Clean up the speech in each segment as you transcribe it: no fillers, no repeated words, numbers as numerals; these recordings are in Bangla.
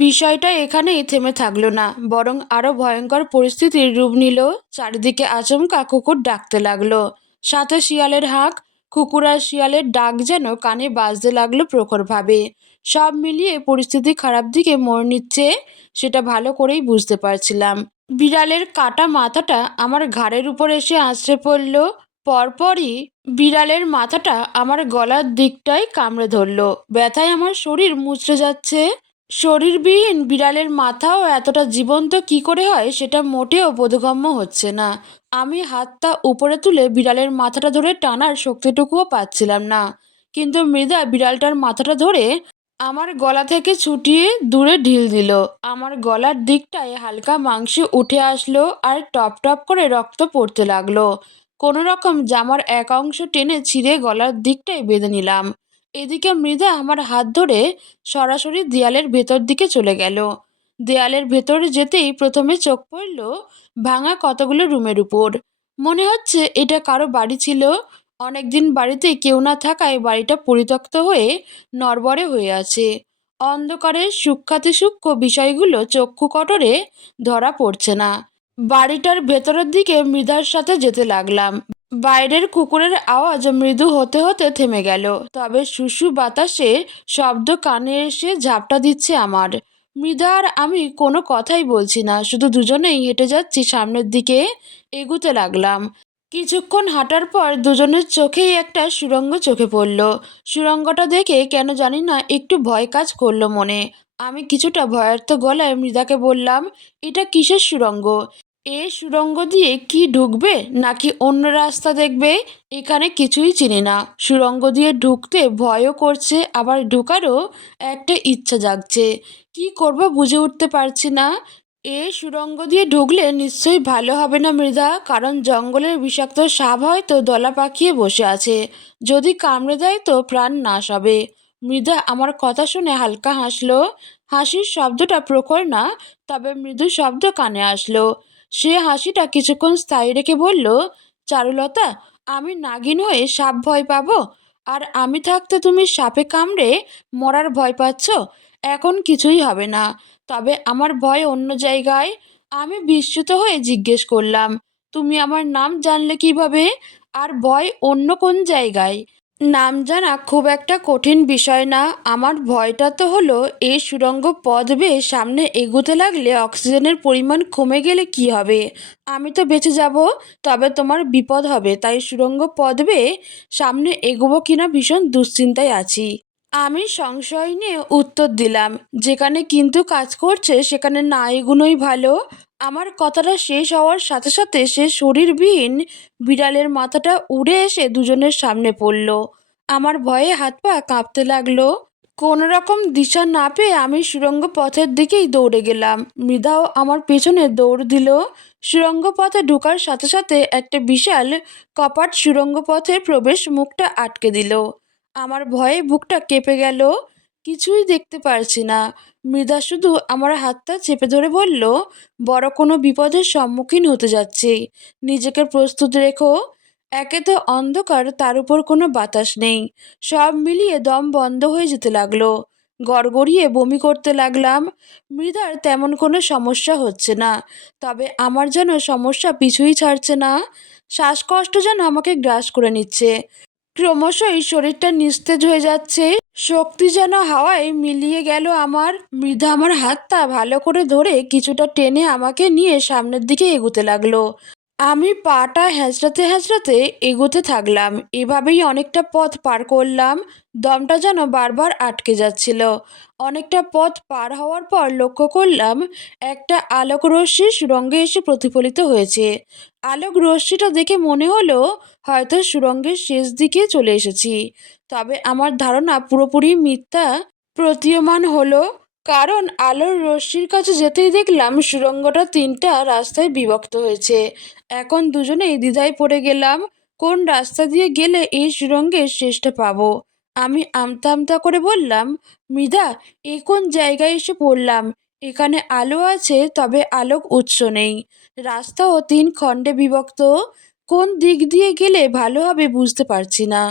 বিষয়টা এখানেই থেমে থাকলো না, বরং আরো ভয়ঙ্কর পরিস্থিতির রূপ নিল। চারিদিকে আচমকা কুকুর ডাকতে লাগলো, সাথে শিয়ালের হাঁক। কুকুর আর শিয়ালের ডাক যেন কানে বাজতে লাগলো প্রখরভাবে। সব মিলিয়ে পরিস্থিতি খারাপ দিকে মোড় নিচ্ছে, সেটা ভালো করেই বুঝতে পারছিলাম। বিড়ালের কাটা মাথাটা আমার ঘাড়ের উপর এসে আছড়ে পড়ল। পরপরই বিড়ালের মাথাটা আমার গলার দিকটায় কামড়ে ধরলো। ব্যথায় আমার শরীর মুচড়ে যাচ্ছে। শরীরবিহীন বিড়ালের মাথাও এতটা জীবন্ত কি করে হয় সেটা মোটেও বোধগম্য হচ্ছে না। আমি হাতটা উপরে তুলে বিড়ালের মাথাটা ধরে টানার শক্তিটুকুও পাচ্ছিলাম না, কিন্তু মৃদা বিড়ালটার মাথাটা ধরে আমার গলা থেকে ছুটিয়ে দূরে ঢিল দিল। আমার গলার দিকটায় হালকা মাংস উঠে আসলো আর টপ টপ করে রক্ত পড়তে লাগলো। কোনো রকম জামার এক অংশ টেনে ছিঁড়ে গলার দিকটায় বেঁধে নিলাম। এদিকে মৃদা আমার হাত ধরে সরাসরি দেয়ালের ভেতর দিকে চলে গেল। দেয়ালের ভেতরে যেতেই প্রথমে চোখ পড়ল ভাঙা কতগুলো রুমের উপর। মনে হচ্ছে এটা কারো বাড়ি ছিল। অনেকদিন বাড়িতে কেউ না থাকায় বাড়িটা পরিত্যক্ত হয়ে নড়বড়ে হয়ে আছে। অন্ধকারের সূক্ষ্মাতি সূক্ষ্ম বিষয়গুলো চক্ষু কটরে ধরা পড়ছে না। বাড়িটার ভেতরের দিকে মৃদার সাথে যেতে লাগলাম। বাইরের কুকুরের আওয়াজ মৃদু হতে হতে থেমে গেল, তবে শুশু বাতাসে শব্দ কানে এসে ঝাপটা দিচ্ছে আমার। মৃদা আর আমি কোনো কথাই বলছি না, শুধু দুজনেই হেঁটে যাচ্ছি সামনের দিকে। এগুতে লাগলাম। কিছুক্ষণ হাঁটার পর দুজনের চোখেই একটা সুড়ঙ্গ চোখে পড়ল। সুড়ঙ্গটা দেখে কেন জানি না একটু ভয় কাজ করলো মনে। আমি কিছুটা ভয়ার্ত গলায় মৃদাকে বললাম, এটা কিসের সুড়ঙ্গ? এ সুড়ঙ্গ দিয়ে কি ঢুকবে নাকি অন্য রাস্তা দেখবে? এখানে কিছুই চিনি না। সুড়ঙ্গ দিয়ে ঢুকতে ভয়ও করছে, আবার ঢুকারও একটা ইচ্ছা জাগছে। কি করব বুঝে উঠতে পারছি না। এ সুড়ঙ্গ দিয়ে ঢুকলে নিশ্চয়ই ভালো হবে না মৃদা, কারণ জঙ্গলের বিষাক্ত সাপ হয়তো দলা পাকিয়ে বসে আছে। যদি কামড়ে দেয় তো প্রাণ নাশ হবে। মৃদা আমার কথা শুনে হালকা হাসলো। হাসির শব্দটা প্রখর না, তবে মৃদু শব্দ কানে আসলো। সে হাসিটা কিছুক্ষণ স্থায়ী রেখে বলল, চারুলতা, আমি নাগিন হয়ে সাপ ভয় পাবো? আর আমি থাকতে তুমি সাপে কামড়ে মরার ভয় পাচ্ছ? এখন কিছুই হবে না, তবে আমার ভয় অন্য জায়গায়। আমি বিস্মিত হয়ে জিজ্ঞেস করলাম, তুমি আমার নাম জানলে কিভাবে? আর ভয় অন্য কোন জায়গায়? নাম জানা খুব একটা কঠিন বিষয় না। আমার ভয়টা তো হলো এই সুড়ঙ্গ পথ বেয়ে সামনে এগোতে লাগলে অক্সিজেনের পরিমাণ কমে গেলে কি হবে? আমি তো বেঁচে যাব, তবে তোমার বিপদ হবে। তাই সুড়ঙ্গ পথ বেয়ে সামনে এগোবো কিনা ভীষণ দুশ্চিন্তায় আছি। আমি সংশয় নিয়ে উত্তর দিলাম, যেখানে কিন্তু কাজ করছে সেখানে না এগুনোই ভালো। আমার কথাটা শেষ হওয়ার সাথে সাথে সে শরীরবিহীন বিড়ালের মাথাটা উড়ে এসে দুজনের সামনে পড়ল। আমার ভয়ে হাত পা কাঁপতে লাগলো। কোনো রকম দিশা না পেয়ে আমি সুড়ঙ্গ পথের দিকেই দৌড়ে গেলাম। মৃধাও আমার পেছনে দৌড় দিল। সুড়ঙ্গ পথে ঢোকার সাথে সাথে একটা বিশাল কপাট সুড়ঙ্গ পথের প্রবেশ মুখটা আটকে দিল। আমার ভয়ে বুকটা কেঁপে গেল। কিছুই দেখতে পারছি না। মৃধা শুধু আমার হাতটা চেপে ধরে বলল, বড় কোনো বিপদের সম্মুখীন হতে যাচ্ছি, নিজেকে প্রস্তুত রেখো। একে তো অন্ধকার, তার উপর কোনো বাতাস নেই। সব মিলিয়ে দম বন্ধ হয়ে যেতে লাগলো। গড়গড়িয়ে বমি করতে লাগলাম। মৃধার তেমন কোনো সমস্যা হচ্ছে না, তবে আমার যেন সমস্যা পিছুই ছাড়ছে না। শ্বাসকষ্ট যেন আমাকে গ্রাস করে নিচ্ছে। ক্রমশই শরীরটা নিস্তেজ হয়ে যাচ্ছে। শক্তি যেন হাওয়ায় মিলিয়ে গেল আমার। মৃধা আমার হাতটা ভালো করে ধরে কিছুটা টেনে আমাকে নিয়ে সামনের দিকে এগুতে লাগলো। আমি পাটা হ্যাঁচড়াতে হ্যাঁচড়াতে এগোতে থাকলাম। এভাবেই অনেকটা পথ পার করলাম। দমটা যেন বারবার আটকে যাচ্ছিল। অনেকটা পথ পার হওয়ার পর লক্ষ্য করলাম একটা আলোক রশ্মি সুড়ঙ্গে এসে প্রতিফলিত হয়েছে। আলোক রশ্মিটা দেখে মনে হলো হয়তো সুড়ঙ্গের শেষ দিকে চলে এসেছি। তবে আমার ধারণা পুরোপুরি মিথ্যা প্রতীয়মান হলো, কারণ আলোর রশ্মির কাছে যেতেই দেখলাম সুড়ঙ্গটা তিনটা রাস্তায় বিভক্ত হয়েছে। এখন দুজনেই দ্বিধায় পড়ে গেলাম, কোন রাস্তা দিয়ে গেলে এই সুড়ঙ্গের শেষটা পাবো। আমি আমতা আমতা করে বললাম, মৃধা, এ কোন জায়গায় এসে পড়লাম? এখানে আলো আছে, তবে আলোক উৎস নেই। রাস্তাও তিন খণ্ডে বিভক্ত। কোন দিক দিয়ে গেলে ভালো হবে বুঝতে পারছি না।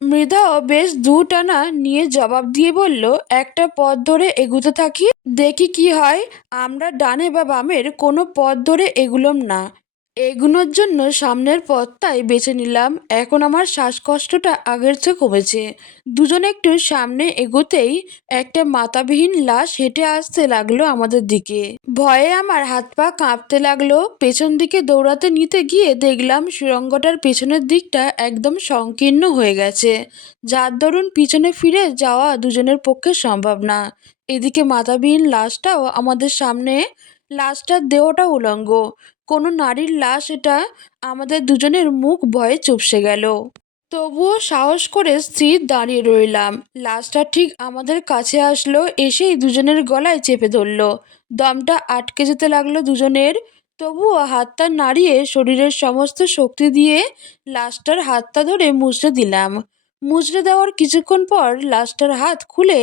মৃধাও বেশ দু টানা নিয়ে জবাব দিয়ে বলল, একটা পথ ধরে এগুতে থাকি, দেখি কি হয়। আমরা ডানে বা বামের কোনো পথ ধরে এগুলোম না, এগুনোর জন্য সামনের পথটাই বেছে নিলাম। এখন আমার শ্বাসকষ্টটা আগের চেয়ে কমেছে। দুজন একটু সামনে এগোতেই একটা মাথাবিহীন লাশ হেঁটে আসতে লাগলো আমাদের দিকে। ভয়ে আমার হাত পা কাঁপতে লাগলো। পেছন দিকে দৌড়াতে নিতে গিয়ে দেখলাম সুড়ঙ্গটার পেছনের দিকটা একদম সংকীর্ণ হয়ে গেছে, যার দরুন পিছনে ফিরে যাওয়া দুজনের পক্ষে সম্ভব না। এদিকে মাথাবিহীন লাশটাও আমাদের সামনে, লাশটার দেহটা উলঙ্গ, কোনো নারীর লাশ এটা। আমাদের দুজনের মুখ ভয়ে চুপসে গেল। তবুও সাহস করে স্থির দাঁড়িয়ে রইলাম। লাশটা ঠিক আমাদের কাছে আসলো, এসেই দুজনের গলায় চেপে ধরলো। দমটা আটকে যেতে লাগলো দুজনের। তবুও হাতটা নাড়িয়ে শরীরের সমস্ত শক্তি দিয়ে লাশটার হাতটা ধরে মুচড়ে দিলাম। মুচড়ে দেওয়ার কিছুক্ষণ পর লাশটার হাত খুলে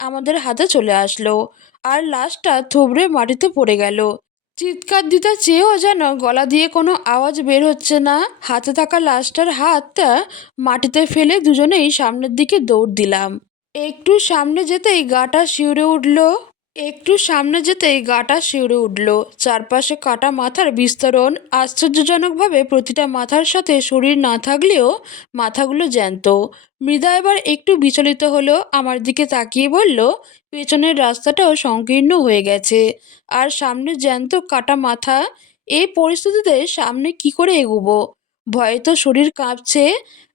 আমাদের হাতে চলে আসলো, আর লাশটা থুবড়ে মাটিতে পড়ে গেল। চিৎকার দিতে চেয়েও যেন গলা দিয়ে কোনো আওয়াজ বের হচ্ছে না। হাতে থাকা লাশটার হাতটা মাটিতে ফেলে দুজনেই সামনের দিকে দৌড় দিলাম। একটু সামনে যেতেই গাটা শিউরে উঠল, চারপাশে কাটা মাথার বিস্তরণ। আশ্চর্যজনকভাবে প্রতিটা মাথার সাথে শরীর না থাকলেও মাথাগুলো জ্যান্ত। মৃধা এবার একটু বিচলিত হলো, আমার দিকে তাকিয়ে বলল, পেছনের রাস্তাটাও সংকীর্ণ হয়ে গেছে, আর সামনে জ্যান্ত কাটা মাথা। এই পরিস্থিতিতে সামনে কি করে এগোবো? ভয়ে তো শরীর কাঁপছে।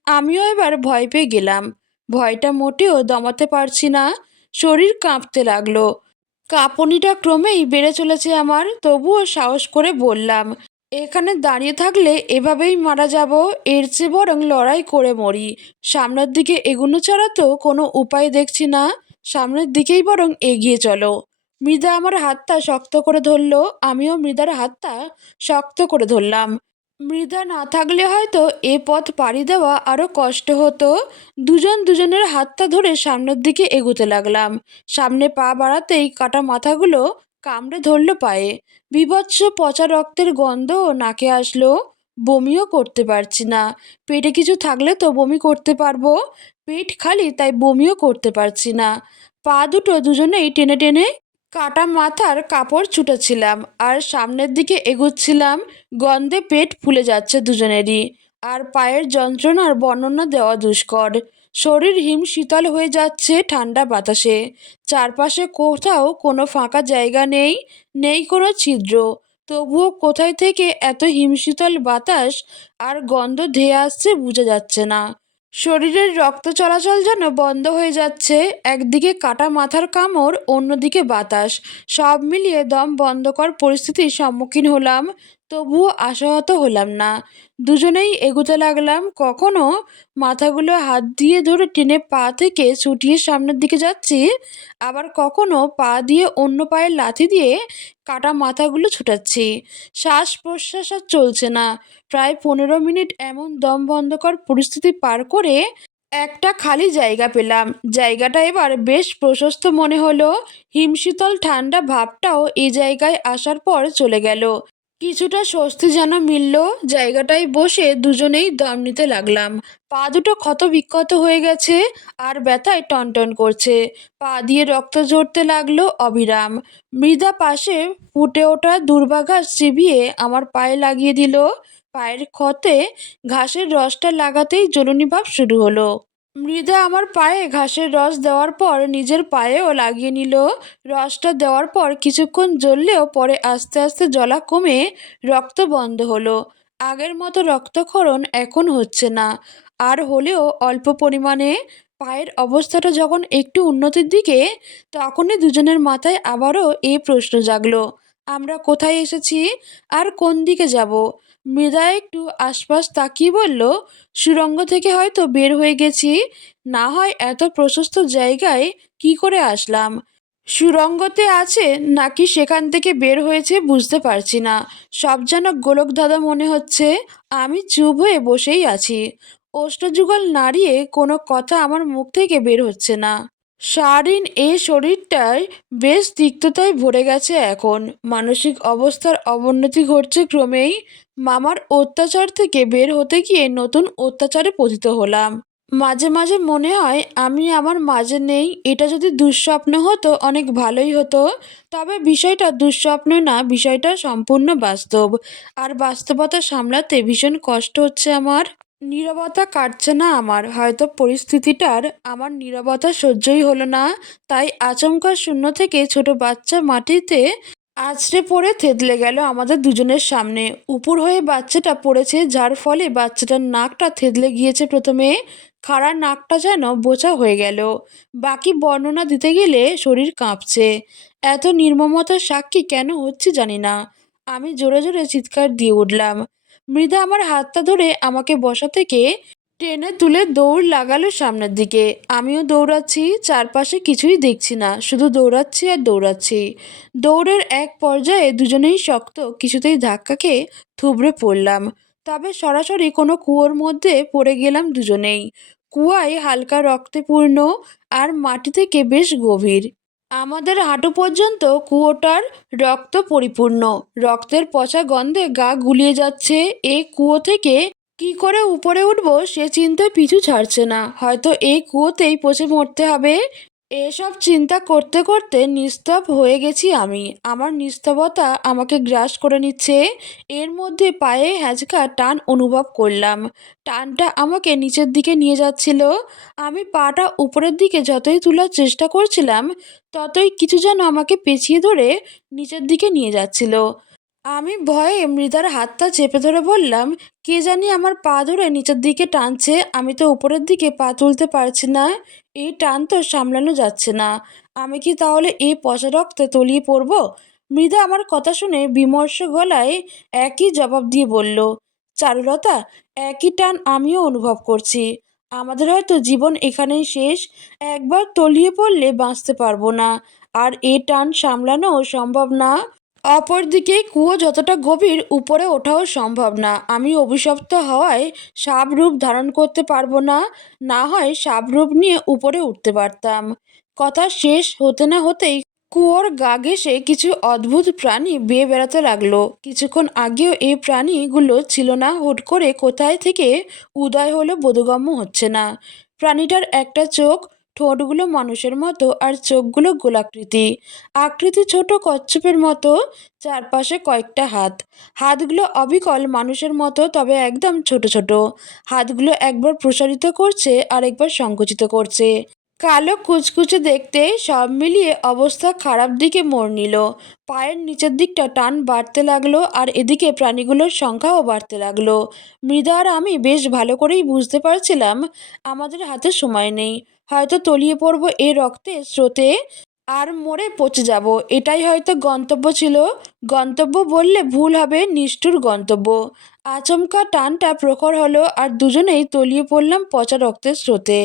আমিও এবার ভয় পেয়ে গেলাম। ভয়টা মোটেও দমাতে পারছি না, শরীর কাঁপতে লাগলো। কাঁপুনিটা ক্রমেই বেড়ে চলেছে আমার। তবুও সাহস করে বললাম, এখানে দাঁড়িয়ে থাকলে এভাবেই মারা যাব, এর চেয়ে বরং লড়াই করে মরি। সামনের দিকে এগুনো ছাড়া তো কোনো উপায় দেখছি না, সামনের দিকেই বরং এগিয়ে চলো। মৃধা আমার হাতটা শক্ত করে ধরলো, আমিও মৃধার হাতটা শক্ত করে ধরলাম। মৃধা না থাকলে হয়তো এ পথ পাড়ি দেওয়া আরও কষ্ট হতো। দুজন দুজনের হাতটা ধরে সামনের দিকে এগোতে লাগলাম। সামনে পা বাড়াতেই কাটা মাথাগুলো কামড়ে ধরল পায়ে। বীভৎস পচা রক্তের গন্ধ নাকে আসলো। বমিও করতে পারছি না। পেটে কিছু থাকলে তো বমি করতে পারবো, পেট খালি, তাই বমিও করতে পারছি না। পা দুটো দুজনেই টেনে টেনে কাটা মাথার কাপড় ছুটেছিলাম, আর সামনের দিকে এগোচ্ছিলাম। গন্ধে পেট ফুলে যাচ্ছে দুজনেরই, আর পায়ের যন্ত্রণার বর্ণনা দেওয়া দুষ্কর। শরীর হিম শীতল হয়ে যাচ্ছে ঠান্ডা বাতাসে। চারপাশে কোথাও কোনো ফাঁকা জায়গা নেই, নেই কোনো ছিদ্র। তবুও কোথায় থেকে এত হিমশীতল বাতাস আর গন্ধ ধেয়ে আসছে বোঝা যাচ্ছে না। শরীরের রক্ত চলাচল যেন বন্ধ হয়ে যাচ্ছে। একদিকে কাটা মাথার কামড়, অন্যদিকে বাতাস, সব মিলিয়ে দম বন্ধকর পরিস্থিতির সম্মুখীন হলাম। তবুও আশাহত হলাম না। দুজনেই এগোতে লাগলাম। কখনো মাথাগুলো হাত দিয়ে ধরে টেনে পা থেকে ছুটিয়ে সামনের দিকে যাচ্ছি, আবার কখনো পা দিয়ে অন্য পায়ের লাথি দিয়ে কাটা মাথাগুলো ছুটাচ্ছি। শ্বাস প্রশ্বাস আর চলছে না। প্রায় 15 মিনিট এমন দম বন্ধকর পরিস্থিতি পার করে একটা খালি জায়গা পেলাম। জায়গাটা এবার বেশ প্রশস্ত মনে হলো। হিমশীতল ঠান্ডা ভাবটাও এই জায়গায় আসার পর চলে গেল। কিছুটা স্বস্তি যেন মিলল। জায়গাটায় বসে দুজনেই দম নিতে লাগলাম। পা দুটো ক্ষত বিক্ষত হয়ে গেছে, আর ব্যথায় টনটন করছে। পা দিয়ে রক্ত ঝরতে লাগলো অবিরাম। মৃধা পাশে ফুটে ওঠা দূর্বা ঘাস চিবিয়ে আমার পায়ে লাগিয়ে দিল। পায়ের ক্ষতে ঘাসের রসটা লাগাতেই জ্বলুনি ভাব শুরু হলো। মৃধা আমার পায়ে ঘাসের রস দেওয়ার পর নিজের পায়েও লাগিয়ে নিল। রসটা দেওয়ার পর কিছুক্ষণ জ্বললেও পরে আস্তে আস্তে জ্বলা কমে রক্ত বন্ধ হলো। আগের মতো রক্তক্ষরণ এখন হচ্ছে না, আর হলেও অল্প পরিমাণে। পায়ের অবস্থাটা যখন একটু উন্নতির দিকে, তখনই দুজনের মাথায় আবারও এই প্রশ্ন জাগলো, আমরা কোথায় এসেছি আর কোন দিকে যাব? মৃধা একটু আশপাশ তাকিয়ে বলল, সুড়ঙ্গ থেকে হয়তো বের হয়ে গেছি, না হয় এত প্রশস্ত জায়গায় কি করে আসলাম। সুড়ঙ্গতে আছে নাকি সেখান থেকে বের হয়েছে বুঝতে পারছি না। সব যেন গোলকধাঁধা মনে হচ্ছে। আমি চুপ হয়ে বসেই আছি। অষ্টযুগল নাড়িয়ে কোনো কথা আমার মুখ থেকে বের হচ্ছে না। সারাদিন এই শরীরটায় বেশ তিক্ততায় ভরে গেছে এখন। মানসিক অবস্থার অবনতি ঘটছে ক্রমেই। মামার অত্যাচার থেকে বের হতে গিয়ে নতুন অত্যাচারে পতিত হলাম। মাঝে মাঝে মনে হয় আমি আমার মাঝে নেই। এটা যদি দুঃস্বপ্ন হতো অনেক ভালোই হতো। তবে বিষয়টা দুঃস্বপ্ন না, বিষয়টা সম্পূর্ণ বাস্তব। আর বাস্তবতা সামলাতে ভীষণ কষ্ট হচ্ছে আমার। নীরবতা কাটছে না আমার। হয়তো পরিস্থিতিটার আমার নীরবতা সহ্যই হলো না। তাই আচমকা শূন্য থেকে ছোট বাচ্চা মাটিতে আছড়ে পড়ে থেতলে গেল আমাদের দুজনের সামনে। উপুর হয়ে বাচ্চাটা পড়েছে, যার ফলে বাচ্চাটার নাকটা থেতলে গিয়েছে প্রথমে। খাড়া নাকটা যেন বোচা হয়ে গেল। বাকি বর্ণনা দিতে গেলে শরীর কাঁপছে। এত নির্মমতার সাক্ষী কেন হচ্ছি জানি না। আমি জোরে জোরে চিৎকার দিয়ে উঠলাম। মৃধা আমার হাতটা ধরে আমাকে বসা থেকে টেনে তুলে দৌড় লাগালো সামনের দিকে। আমিও দৌড়াচ্ছি, চারপাশে কিছুই দেখছি না, শুধু দৌড়াচ্ছি আর দৌড়াচ্ছি। দৌড়ের এক পর্যায়ে দুজনেই শক্ত কিছুতেই ধাক্কা খেয়ে থুবড়ে পড়লাম। তবে সরাসরি কোনো কুয়োর মধ্যে পড়ে গেলাম দুজনেই। কুয়ায় হালকা রক্তে পূর্ণ, আর মাটি থেকে বেশ গভীর। আমাদের হাঁটু পর্যন্ত কুয়োটার রক্ত পরিপূর্ণ। রক্তের পচা গন্ধে গা গুলিয়ে যাচ্ছে। এই কুয়ো থেকে কি করে উপরে উঠবো সে চিন্তায় পিছু ছাড়ছে না। হয়তো এই কুয়োতেই পচে মরতে হবে। এসব চিন্তা করতে করতে নিস্তব্ধ হয়ে গেছি আমি। আমার নিস্তবতা আমাকে গ্রাস করে নিচ্ছে। এর মধ্যে পায়ে হ্যাঁচকা টান অনুভব করলাম। টানটা আমাকে নিচের দিকে নিয়ে যাচ্ছিল। আমি পাটা উপরের দিকে যতই তোলার চেষ্টা করছিলাম, ততই কিছু যেন আমাকে পেঁচিয়ে ধরে নিচের দিকে নিয়ে যাচ্ছিল। আমি ভয়ে মৃধার হাতটা চেপে ধরে বললাম, কে জানি আমার পা ধরে নিচের দিকে টানছে। আমি তো উপরের দিকে পা তুলতে পারছি না। এই টান তো সামলানো যাচ্ছে না। আমি কি তাহলে এই পচা রক্তে তলিয়ে পড়ব? মৃধা আমার কথা শুনে বিমর্ষ গলায় একই জবাব দিয়ে বলল, চারুলতা, একই টান আমিও অনুভব করছি। আমাদের হয়তো জীবন এখানেই শেষ। একবার তলিয়ে পড়লে বাঁচতে পারবো না। আর এ টান সামলানোও সম্ভব না। অপরদিকে কুয়ো যতটা গভীর, উপরে ওঠাও সম্ভব না। আমি অভিশপ্ত হওয়ায় সাপ রূপ ধারণ করতে পারবো না। না হয় সাপ রূপ নিয়ে উপরে উঠতে পারতাম। কথা শেষ হতে না হতেই কুয়োর গা ঘেঁষে কিছু অদ্ভুত প্রাণী বেয়ে বেড়াতে লাগলো। কিছুক্ষণ আগেও এই প্রাণীগুলো ছিল না, হুট করে কোথায় থেকে উদয় হলো বোধগম্য হচ্ছে না। প্রাণীটার একটা চোখ, ঠোঁটগুলো মানুষের মতো, আর চোখগুলো গোলাকৃতি। আকৃতি ছোট কচ্ছপের মতো। চারপাশে কয়েকটা হাত। হাতগুলো অবিকল মানুষের মতো, তবে একদম ছোট ছোট। হাতগুলো একবার প্রসারিত করছে আর একবার সংকুচিত করছে। কালো কুচকুচে দেখতে, সব মিলিয়ে অবস্থা খারাপ দিকে মোড় নিল। পায়ের নিচের দিকটা টান বাড়তে লাগলো, আর এদিকে প্রাণীগুলোর সংখ্যাও বাড়তে লাগলো। মৃধা আর আমি বেশ ভালো করেই বুঝতে পারছিলাম আমাদের হাতে সময় নেই। হয়তো তলিয়ে পড়বো এই রক্তের স্রোতে, আর মরে পচে যাব। এটাই হয়তো গন্তব্য ছিল। গন্তব্য বললে ভুল হবে, নিষ্ঠুর গন্তব্য। আচমকা টানটা প্রখর হলো, আর দুজনেই তলিয়ে পড়লাম পচা রক্তের স্রোতে।